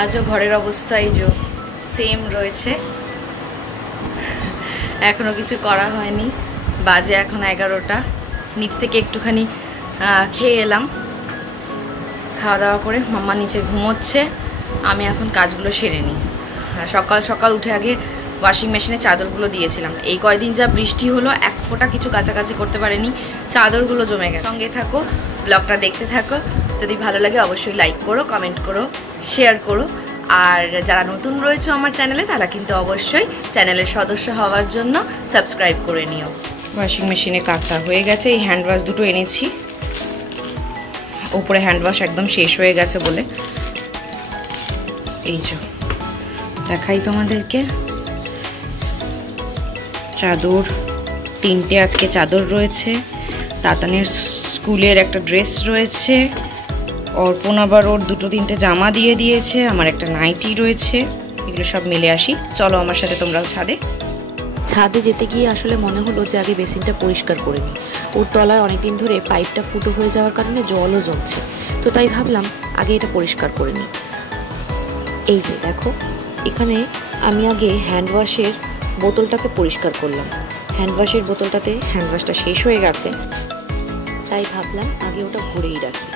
আজও ঘরের অবস্থা এই যে সেম রয়েছে, এখনো কিছু করা হয়নি। বাজে এখন 11টা। নিচ থেকে একটুখানি খেয়ে এলাম, খাওয়া দাওয়া করে মাম্মা নিচে ঘুমোচ্ছে। আমি এখন কাজগুলো সেরে নিই। সকাল সকাল উঠে আগে ওয়াশিং মেশিনে চাদরগুলো দিয়েছিলাম। এই কয়দিন যা বৃষ্টি হলো এক ফোঁটা কিছু কাছাকাছি করতে পারেনি, চাদরগুলো জমে গেছে। সঙ্গে থাকো, ব্লগটা দেখতে থাকো। যদি ভালো লাগে অবশ্যই লাইক করো, কমেন্ট করো, শেয়ার করো। আর যারা নতুন রয়েছে আমার চ্যানেলে তারা কিন্তু অবশ্যই চ্যানেলের সদস্য হওয়ার জন্য সাবস্ক্রাইব করে নিও। ওয়াশিং মেশিনে কাঁচা হয়ে গেছে। এই হ্যান্ড ওয়াশ দুটো এনেছি, উপরে হ্যান্ড ওয়াশ একদম শেষ হয়ে গেছে বলে। এই যে দেখাই তোমাদেরকে, চাদর 3টে আজকে চাদর রয়েছে, তাতানের স্কুলের একটা ড্রেস রয়েছে, অর্পণ আবার ওর 2-3টে জামা দিয়ে দিয়েছে, আমার একটা নাইটি রয়েছে। এগুলো সব মিলে আসি। চলো আমার সাথে তোমরাও ছাদে যেতে গিয়ে আসলে মনে হলো যে আগে বেসিনটা পরিষ্কার করে নিই। ওর তলায় অনেকদিন ধরে পাইপটা ফুটো হয়ে যাওয়ার কারণে জলও জমছে, তো তাই ভাবলাম আগে এটা পরিষ্কার করে নিই। এই যে দেখো, এখানে আমি আগে হ্যান্ড ওয়াশের বোতলটাকে পরিষ্কার করলাম। হ্যান্ড ওয়াশের বোতলটাতে হ্যান্ড ওয়াশটা শেষ হয়ে গেছে, তাই ভাবলাম আগে ওটা ভরেই রাখি।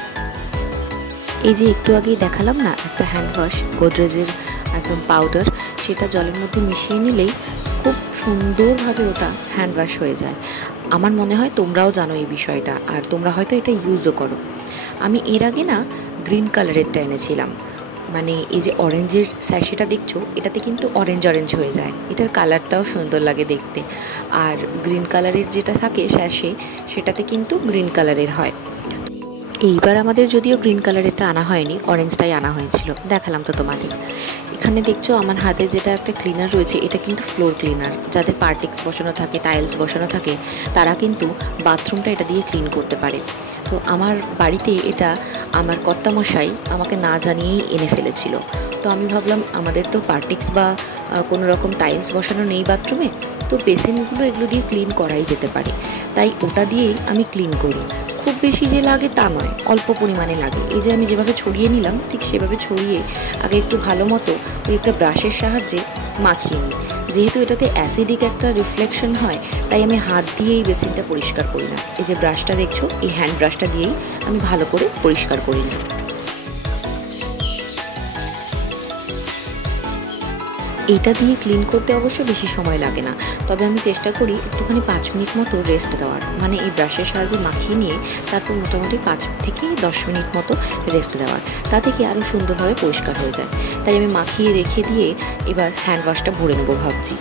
এই যে একটু আগেই দেখালাম না একটা হ্যান্ড ওয়াশ, গোদরেজের একদম পাউডার, সেটা জলের মধ্যে মিশিয়ে নিলেই খুব সুন্দরভাবে ওটা হ্যান্ড ওয়াশ হয়ে যায়। আমার মনে হয় তোমরাও জানো এই বিষয়টা, আর তোমরা হয়তো এটা ইউজও করো। আমি এর আগে না গ্রিন কালারেরটা এনেছিলাম, মানে এই যে অরেঞ্জের স্যাশেটা দেখছো, এটাতে কিন্তু অরেঞ্জ অরেঞ্জ হয়ে যায়, এটার কালারটাও সুন্দর লাগে দেখতে। আর গ্রিন কালারের যেটা থাকে স্যাশে, সেটাতে কিন্তু গ্রিন কালারের হয়। এইবার আমাদের যদিও গ্রিন কালারেরটা আনা হয়নি, অরেঞ্জটাই আনা হয়েছিল, দেখালাম তো তোমাদের। এখানে দেখছো আমার হাতে যেটা একটা ক্লিনার রয়েছে, এটা কিন্তু ফ্লোর ক্লিনার। যাদের পার্টিক্স বসানো থাকে, টাইলস বসানো থাকে, তারা কিন্তু বাথরুমটা এটা দিয়ে ক্লিন করতে পারে। তো আমার বাড়িতে এটা আমার কর্তামশাই আমাকে না জানিয়েই এনে ফেলেছিল। তো আমি ভাবলাম আমাদের তো পার্টিক্স বা কোনো রকম টাইলস বসানো নেই বাথরুমে, তো বেসিনগুলো এগুলো দিয়ে ক্লিন করাই যেতে পারে, তাই ওটা দিয়েই আমি ক্লিন করি। খুব বেশি যে লাগে তা নয়, অল্প পরিমাণে লাগে। এই যে আমি যেভাবে ছড়িয়ে নিলাম, ঠিক সেভাবে ছড়িয়ে আগে একটু ভালো মতো ওই একটা ব্রাশের সাহায্যে মাখিয়ে নিই। যেহেতু এটাতে অ্যাসিডিক একটা রিফ্লেকশন হয়, তাই আমি হাত দিয়েই বেসিনটা পরিষ্কার করি না। এই যে ব্রাশটা দেখছো, এই হ্যান্ড ব্রাশটা দিয়েই আমি ভালো করে পরিষ্কার করি নিই। এইটা দিয়ে ক্লিন করতে অবশ্য বেশি সময় লাগে না, তবে আমি চেষ্টা করি একটুখানি 5 মিনিট মতো রেস্ট দেওয়ার, মানে এই ব্রাশের সাহায্যে মাখিয়ে নিয়ে তারপর মোটামুটি 5 থেকে 10 মিনিট মতো রেস্ট দেওয়ার, তাতে কি আরও সুন্দরভাবে পরিষ্কার হয়ে যায়। তাই আমি মাখিয়ে রেখে দিয়ে এবার হ্যান্ড ওয়াশটা ভরে নেবো ভাবছি।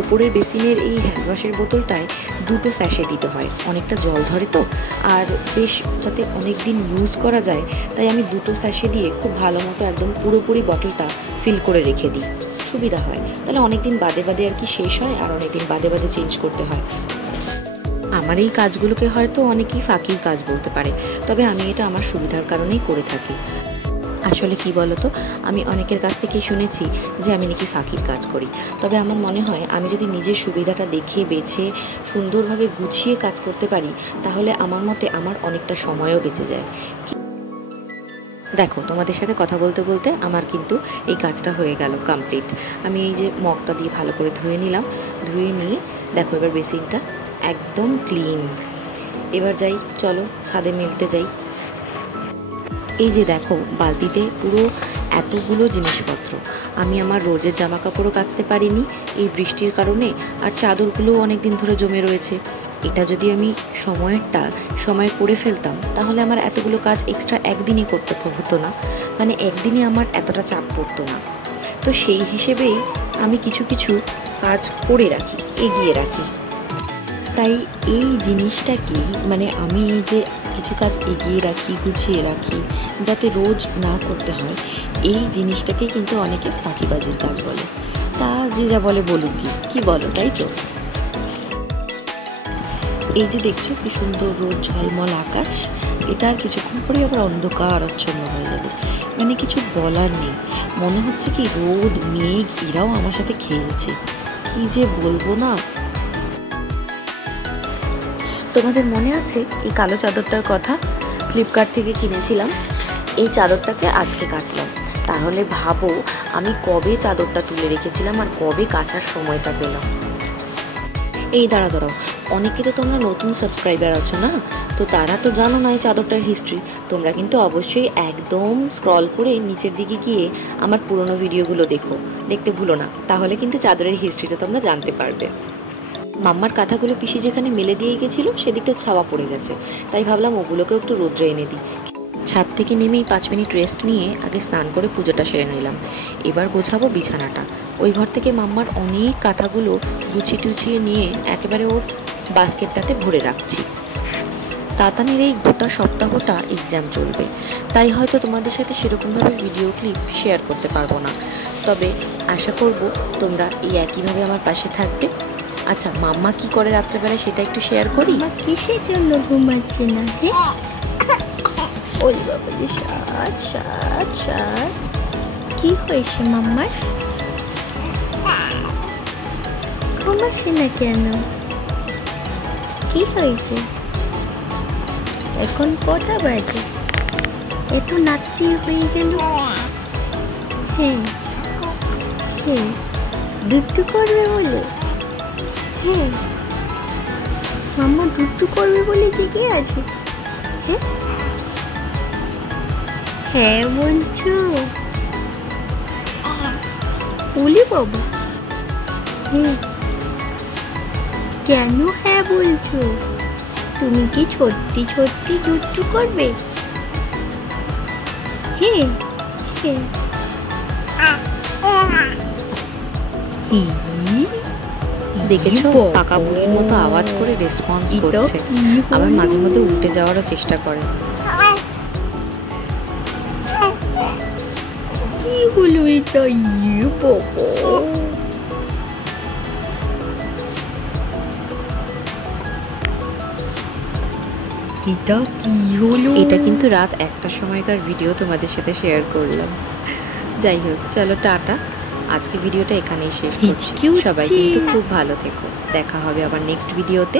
ওপরের বেসিনের এই হ্যান্ড ওয়াশের বোতলটায় 2টো স্যাশে দিতে হয়, অনেকটা জল ধরে তো, আর বেশ যাতে অনেক দিন ইউজ করা যায়, তাই আমি 2টো স্যাশে দিয়ে খুব ভালো মতো একদম পুরোপুরি বটলটা ফিল করে রেখে দিই, সুবিধা হয়। তাহলে অনেক দিন বাদে বাদে আর কি শেষ হয়, আর অনেক দিন বাদে বাদে চেঞ্জ করতে হয়। আমার এই কাজগুলোকে হয়তো অনেকেই ফাঁকির কাজ বলতে পারে, তবে আমি এটা আমার সুবিধার কারণেই করে থাকি। আসলে কি বলতো, আমি অনেকের কাছ থেকে শুনেছি যে আমি নাকি ফাঁকির কাজ করি, তবে আমার মনে হয় আমি যদি নিজের সুবিধাটা দেখে বেছে সুন্দরভাবে গুছিয়ে কাজ করতে পারি, তাহলে আমার মতে আমার অনেকটা সময়ও বেঁচে যায়। দেখো, তোমাদের সাথে কথা বলতে বলতে আমার কিন্তু এই কাজটা হয়ে গেল কমপ্লিট। আমি এই যে মগটা দিয়ে ভালো করে ধুয়ে নিলাম, ধুয়ে নিয়ে দেখো এবার বেসিনটা একদম ক্লিন। এবার যাই, চলো ছাদে মেলতে যাই। এই যে দেখো, বালতিতে পুরো এতগুলো জিনিসপত্র। আমি আমার রোজের জামা কাপড়ও কাচতে পারিনি এই বৃষ্টির কারণে, আর চাদরগুলোও অনেক দিন ধরে জমে রয়েছে। এটা যদি আমি সময় করে ফেলতাম, তাহলে আমার এতগুলো কাজ এক্সট্রা একদিনই করতে হতো না, মানে একদিনে আমার এতটা চাপ পড়তো না। তো সেই হিসেবেই আমি কিছু কিছু কাজ করে রাখি, এগিয়ে রাখি। তাই এই জিনিসটাকে, মানে আমি এই যে কিছু কাজ এগিয়ে রাখি, গুছিয়ে রাখি, যাতে রোজ না করতে হয়, এই জিনিসটাকে কিন্তু অনেকে ফাঁকিবাজির কাজ বলে। তা যে যা বলে বলুক, কি বলো, তাই তো? এই যে দেখছো কি সুন্দর রোদ ঝলমল আকাশ, এটা আর কিছুক্ষণ পরে আবার অন্ধকার আচ্ছন্ন হয়ে যাবে, মানে কিছু বলার নেই। মনে হচ্ছে কি রোদ মেঘ এরাও আমার সাথে খেলছে, কি যে বলবো না। তোমাদের মনে আছে এই কালো চাদরটার কথা? ফ্লিপকার্ট থেকে কিনেছিলাম। এই চাদরটাকে আজকে কাচলাম। তাহলে ভাবো আমি কবে চাদরটা তুলে রেখেছিলাম আর কবে কাচার সময়টা পেলাম। এই দাঁড়াও, অনেকে তো তোমরা নতুন সাবস্ক্রাইবার আছো না, তো তারা তো জানো না এই চাদরটার হিস্ট্রি। তোমরা কিন্তু অবশ্যই একদম স্ক্রল করে নিচের দিকে গিয়ে আমার পুরনো ভিডিওগুলো দেখতে ভুলো না, তাহলে কিন্তু চাদরের হিস্ট্রিটা তোমরা জানতে পারবে। মাম্মার কাঁথাগুলো পিসি যেখানে মেলে দিয়ে গেছিলো সেদিকটা ছাওয়া পড়ে গেছে, তাই ভাবলাম ওগুলোকে একটু রোদ্রে এনে দিই। ছাদ থেকে নেমেই 5 মিনিট রেস্ট নিয়ে আগে স্নান করে পুজোটা সেরে নিলাম। এবার গোছাবো বিছানাটা। ওই ঘর থেকে মাম্মার অনেক কাঁথাগুলো গুছিয়ে নিয়ে একেবারে ওর বাস্কেটটাতে ভরে রাখছি। তাতানের এই গোটা সপ্তাহটা এক্সাম চলবে, তাই হয়তো তোমাদের সাথে সেরকমভাবে ভিডিও ক্লিপ শেয়ার করতে পারবো না, তবে আশা করব তোমরা এই একইভাবে আমার পাশে থাকবে। আচ্ছা, মাম্মা কি করে রাত্রেবেলায় সেটা একটু শেয়ার করি। কিসের জন্য ঘুমাচ্ছে না? ওই বাবা রে, সাত কি হয়েছে মাম্মার? ঘুমাচ্ছে না কেন? কি হয়েছে? এখন কটা বাজে? এত রাত্রি হয়ে গেল। হ্যাঁ, দুধ করবে বলে? হ্যাঁ, মাম্মা দুধ করবে বলে জেগে আছে। হ্যাঁ বলছো? বলি বাবা, কেন হ্যাঁ বলছো? তুমি কি সত্যি দুধ করবে? হ্যাঁ, দেখেছো, পাকা বুড়ির মতো আওয়াজ করে রেসপন্স করছে, আবার মাঝে মধ্যে উল্টে যাওয়ারও চেষ্টা করে। কি হলো এটা? এটা কি হলো? এটা কিন্তু রাত 1টার সময়কার ভিডিও তোমাদের সাথে শেয়ার করলাম। যাই হোক, চলো টাটা, আজকে ভিডিওটা এখানেই শেষ করছি। সবাই কিন্তু খুব ভালো থেকো, দেখা হবে আবার নেক্সট ভিডিওতে।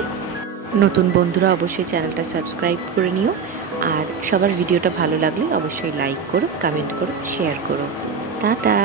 নতুন বন্ধুরা অবশ্যই চ্যানেলটা সাবস্ক্রাইব করে নিও, আর সবার ভিডিওটা ভালো লাগলে অবশ্যই লাইক করো, কমেন্ট করো, শেয়ার করো। টাটা।